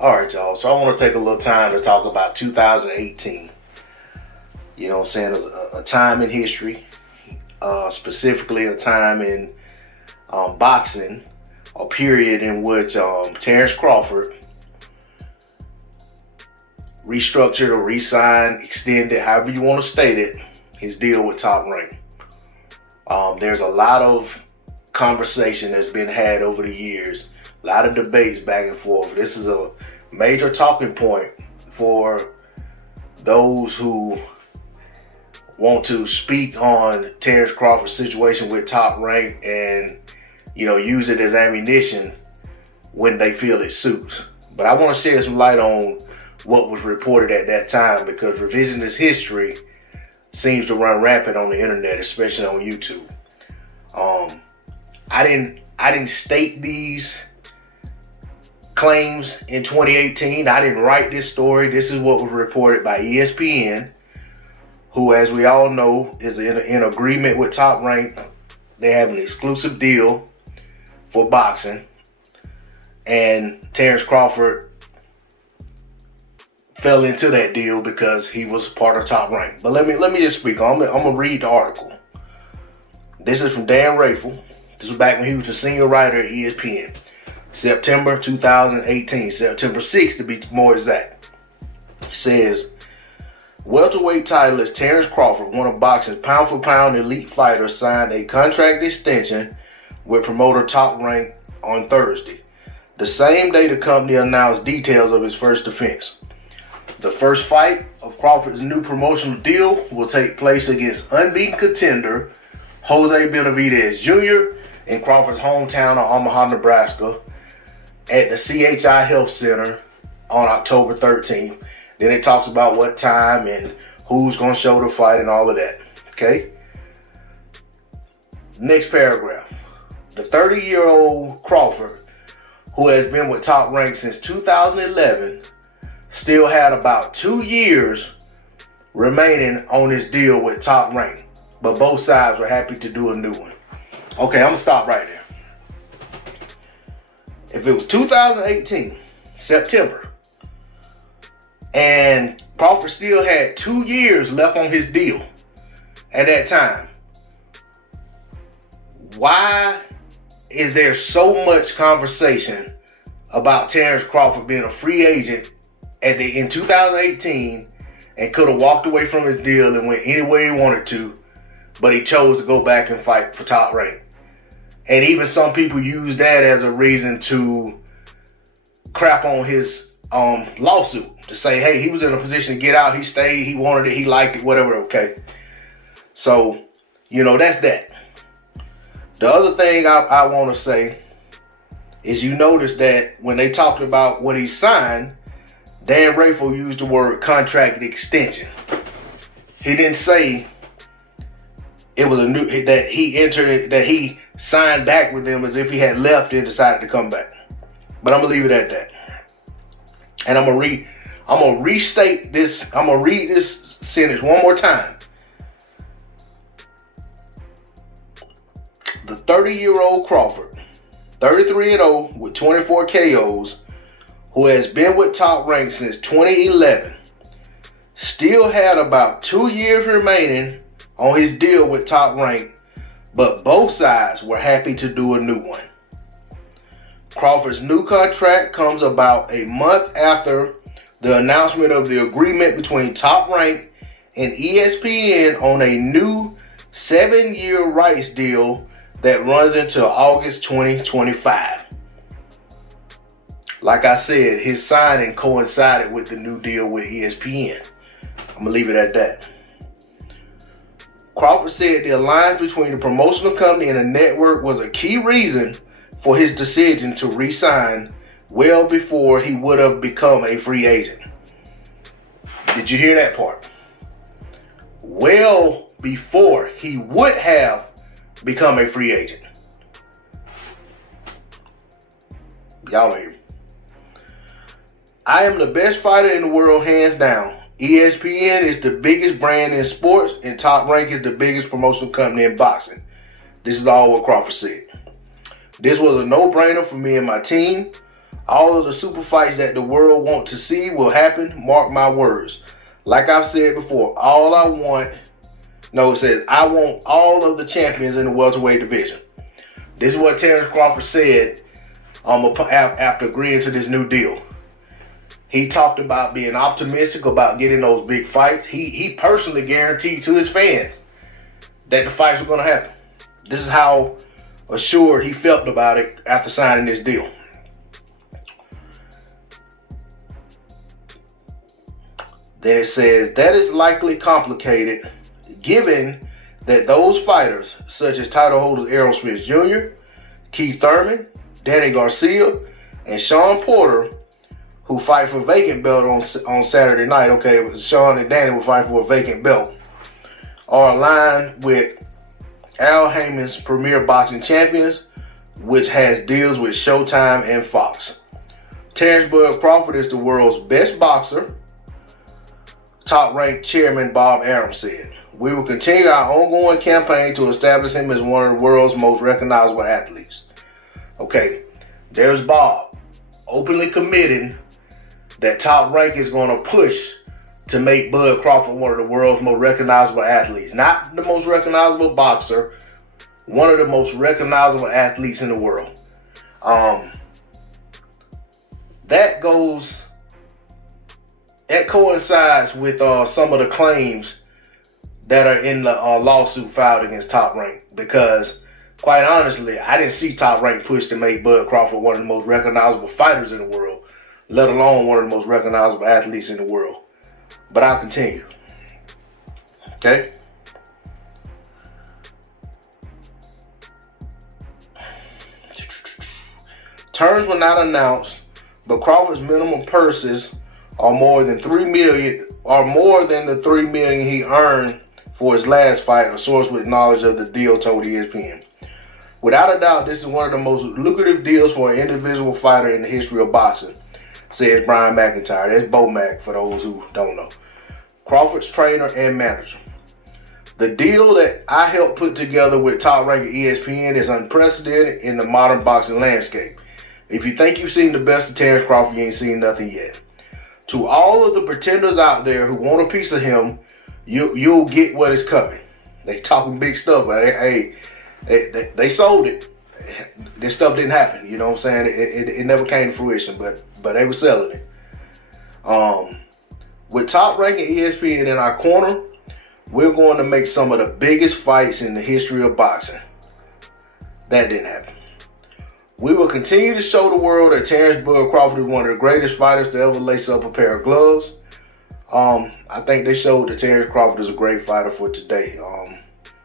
All right, y'all. So I want to take a little time to talk about 2018. You know what I'm saying? It was a time in history, specifically a time in boxing, a period in which Terence Crawford restructured or re-signed, extended, however you want to state it, his deal with Top Rank. There's a lot of conversation that's been had over the years, a lot of debates back and forth. This is a major talking point for those who want to speak on Terence Crawford's situation with Top Rank and, you know, use it as ammunition when they feel it suits. But I want to shed some light on what was reported at that time, because revisionist history seems to run rampant on the internet, especially on YouTube. I didn't state these claims in 2018. I didn't write this story. This is what was reported by ESPN, who, as we all know, is in agreement with Top Rank. They have an exclusive deal for boxing, and Terence Crawford fell into that deal because he was part of Top Rank. But let me just speak. I'm gonna read the article. This is from Dan Rafel. This was back when he was a senior writer at ESPN. September 2018, September 6th to be more exact. It says, welterweight titleist Terence Crawford, one of boxing's pound-for-pound elite fighters, signed a contract extension with promoter Top Rank on Thursday, the same day the company announced details of his first defense. The first fight of Crawford's new promotional deal will take place against unbeaten contender Jose Benavidez Jr. in Crawford's hometown of Omaha, Nebraska, at the CHI Health Center on October 13th. Then it talks about what time and who's going to show the fight and all of that. Okay? Next paragraph. The 30-year-old Crawford, who has been with Top Rank since 2011, still had about 2 years remaining on his deal with Top Rank, but both sides were happy to do a new one. Okay, I'm going to stop right there. If it was 2018, September, and Crawford still had 2 years left on his deal at that time, why is there so much conversation about Terence Crawford being a free agent in 2018 and could have walked away from his deal and went anywhere he wanted to, but he chose to go back and fight for Top Rank? And even some people use that as a reason to crap on his lawsuit, to say, hey, he was in a position to get out, he stayed, he wanted it, he liked it, whatever. Okay, so, you know, that's that. The other thing I want to say is, you notice that when they talked about what he signed, Dan Rafel used the word contract extension. He didn't say it was that he signed back with them as if he had left and decided to come back. But I'm gonna leave it at that. And I'm gonna restate this. I'm gonna read this sentence one more time. The 30-year-old Crawford, 33-0 with 24 KOs, who has been with Top Rank since 2011, still had about 2 years remaining on his deal with Top Rank, but both sides were happy to do a new one. Crawford's new contract comes about a month after the announcement of the agreement between Top Rank and ESPN on a new 7-year rights deal that runs into August 2025. Like I said, his signing coincided with the new deal with ESPN. I'm going to leave it at that. Crawford said the alliance between the promotional company and the network was a key reason for his decision to re-sign well before he would have become a free agent. Did you hear that part? Well before he would have become a free agent. Y'all hear me? I am the best fighter in the world, hands down. ESPN is the biggest brand in sports, and Top Rank is the biggest promotional company in boxing. This is all what Crawford said. This was a no-brainer for me and my team. All of the super fights that the world wants to see will happen. Mark my words. Like I've said before, it says, I want all of the champions in the welterweight division. This is what Terence Crawford said after agreeing to this new deal. He talked about being optimistic about getting those big fights. He personally guaranteed to his fans that the fights were going to happen. This is how assured he felt about it after signing this deal. Then it says, that is likely complicated given that those fighters, such as title holders Errol Spence Jr., Keith Thurman, Danny Garcia, and Sean Porter, who fight for vacant belt on Saturday night. Okay, Sean and Danny will fight for a vacant belt, are aligned with Al Haymon's Premier Boxing Champions, which has deals with Showtime and Fox. Terence Bud Crawford is the world's best boxer, top-ranked chairman Bob Arum said. We will continue our ongoing campaign to establish him as one of the world's most recognizable athletes. Okay, there's Bob openly committing that Top Rank is going to push to make Bud Crawford one of the world's most recognizable athletes. Not the most recognizable boxer, one of the most recognizable athletes in the world. That coincides with some of the claims that are in the lawsuit filed against Top Rank, because quite honestly, I didn't see Top Rank push to make Bud Crawford one of the most recognizable fighters in the world, let alone one of the most recognizable athletes in the world. But I'll continue. Okay? Terms were not announced, but Crawford's minimum purses are more than $3 million, or more than the $3 million he earned for his last fight, a source with knowledge of the deal told ESPN. Without a doubt, this is one of the most lucrative deals for an individual fighter in the history of boxing, says Brian McIntyre. That's Bo Mac for those who don't know. Crawford's trainer and manager. The deal that I helped put together with Top Rank at ESPN is unprecedented in the modern boxing landscape. If you think you've seen the best of Terence Crawford, you ain't seen nothing yet. To all of the pretenders out there who want a piece of him, you'll get what is coming. They talking big stuff, but they sold it. This stuff didn't happen. You know what I'm saying? It never came to fruition, but they were selling it. With Top Rank and ESPN in our corner, we're going to make some of the biggest fights in the history of boxing. That didn't happen. We will continue to show the world that Terence Bud Crawford is one of the greatest fighters to ever lace up a pair of gloves. I think they showed that Terence Crawford is a great fighter for today.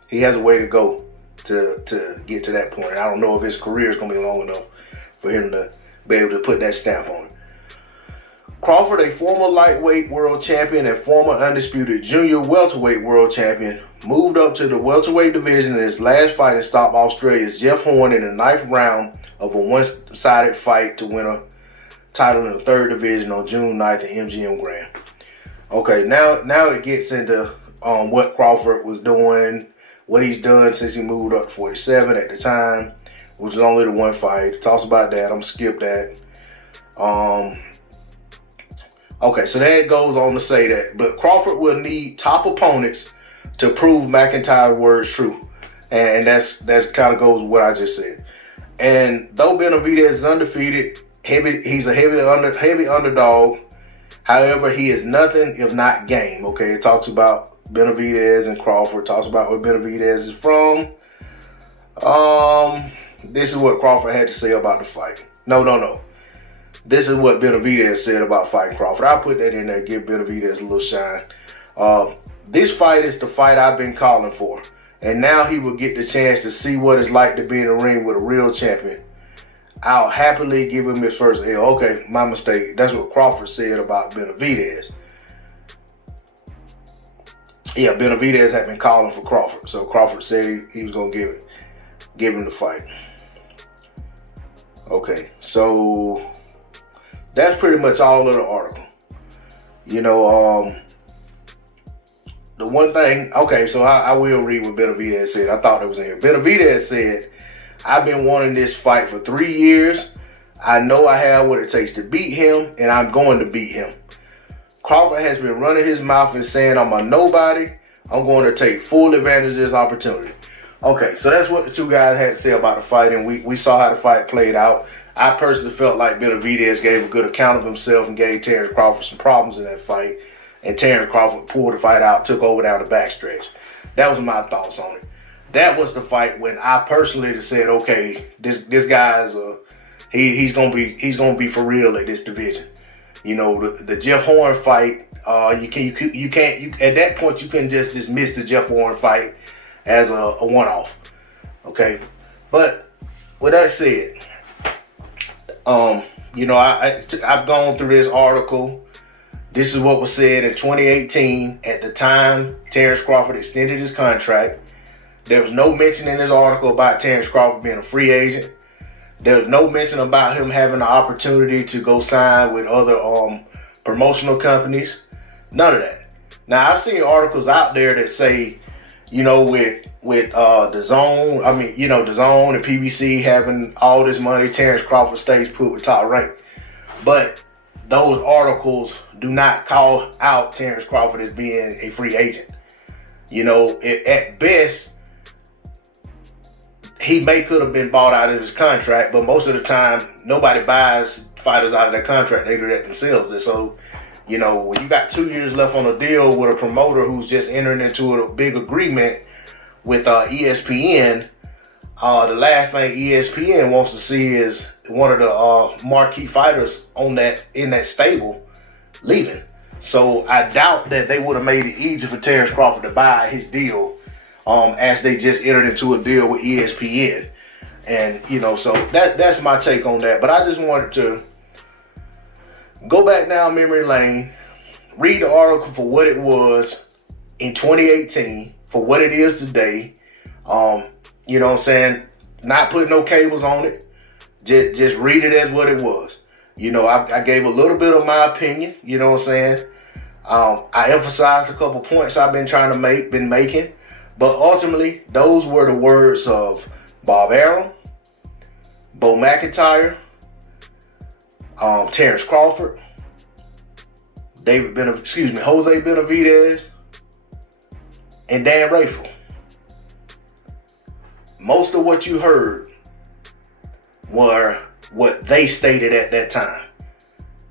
He has a way to go to get to that point. I don't know if his career is going to be long enough for him to be able to put that stamp on it. Crawford, a former lightweight world champion and former undisputed junior welterweight world champion, moved up to the welterweight division in his last fight and stopped Australia's Jeff Horn in the 9th round of a one-sided fight to win a title in the 3rd division on June 9th at MGM Grand. Okay, now it gets into what Crawford was doing, what he's done since he moved up to 47 at the time, which is only the one fight. It talks about that. I'm going to skip that. Okay, so then it goes on to say that, but Crawford will need top opponents to prove McIntyre's words true. And that's kind of goes with what I just said. And though Benavidez is undefeated, he's a heavy underdog. However, he is nothing if not game. Okay, it talks about Benavidez and Crawford. Talks about where Benavidez is from. This is what Crawford had to say about the fight. No. This is what Benavidez said about fighting Crawford. I'll put that in there, give Benavidez a little shine. This fight is the fight I've been calling for. And now he will get the chance to see what it's like to be in the ring with a real champion. I'll happily give him his first L. Okay, my mistake. That's what Crawford said about Benavidez. Yeah, Benavidez had been calling for Crawford. So Crawford said he was going to give him the fight. Okay, so that's pretty much all of the article. You know, the one thing, okay, so I will read what Benavidez said. I thought it was in here. Benavidez said, I've been wanting this fight for 3 years. I know I have what it takes to beat him, and I'm going to beat him. Crawford has been running his mouth and saying I'm a nobody. I'm going to take full advantage of this opportunity. Okay, so that's what the two guys had to say about the fight, and we saw how the fight played out. I personally felt like Benavidez gave a good account of himself and gave Terence Crawford some problems in that fight. And Terence Crawford pulled the fight out, took over down the backstretch. That was my thoughts on it. That was the fight when I personally said, okay, this guy's he's gonna be for real at this division. You know, the Jeff Horn fight, you can't at that point you couldn't just dismiss the Jeff Horn fight as a one-off. Okay, but with that said, you know, I've gone through this article. This is what was said in 2018. At the time, Terence Crawford extended his contract. There was no mention in this article about Terence Crawford being a free agent. There was no mention about him having the opportunity to go sign with other promotional companies. None of that. Now, I've seen articles out there that say, you know, with the Zone, the Zone and PBC having all this money, Terence Crawford stays put with Top Rank. But those articles do not call out Terence Crawford as being a free agent. You know, at best, he could have been bought out of his contract, but most of the time, nobody buys fighters out of their contract. They do that themselves. And so, you know, when you got 2 years left on a deal with a promoter who's just entering into a big agreement with ESPN, the last thing ESPN wants to see is one of the marquee fighters in that stable leaving. So I doubt that they would have made it easy for Terence Crawford to buy his deal, as they just entered into a deal with ESPN. And, you know, so that's my take on that. But I just wanted to go back down memory lane, read the article for what it was in 2018, for what it is today. You know what I'm saying? Not putting no cables on it. Just read it as what it was. You know, I gave a little bit of my opinion, you know what I'm saying? I emphasized a couple points I've been making. But ultimately, those were the words of Bob Arum, Bo McIntyre, Terence Crawford, Jose Benavidez, and Dan Rafael. Most of what you heard were what they stated at that time.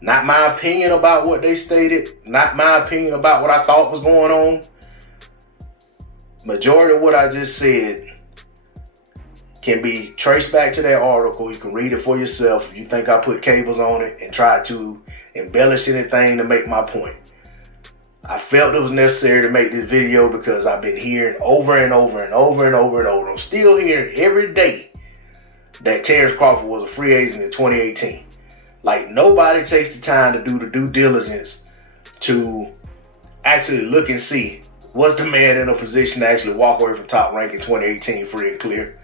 Not my opinion about what they stated, not my opinion about what I thought was going on. Majority of what I just said can be traced back to that article. You can read it for yourself if you think I put cables on it and tried to embellish anything to make my point. I felt it was necessary to make this video because I've been hearing over and over and over and over and over. I'm still hearing every day that Terence Crawford was a free agent in 2018. Like, nobody takes the time to do the due diligence to actually look and see, was the man in a position to actually walk away from Top Rank in 2018 free and clear?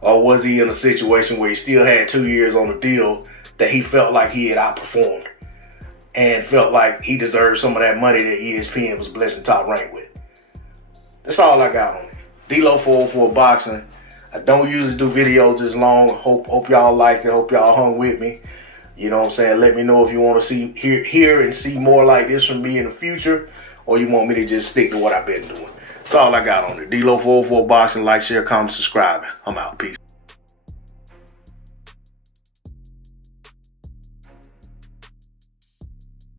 Or was he in a situation where he still had 2 years on a deal that he felt like he had outperformed and felt like he deserved some of that money that ESPN was blessing Top Rank with? That's all I got on it. D-Lo 404 Boxing. I don't usually do videos this long. Hope y'all liked it. Hope y'all hung with me. You know what I'm saying? Let me know if you want to hear and see more like this from me in the future, or you want me to just stick to what I've been doing. That's all I got on it. D-Lo 404 Boxing. Like, share, comment, subscribe. I'm out. Peace.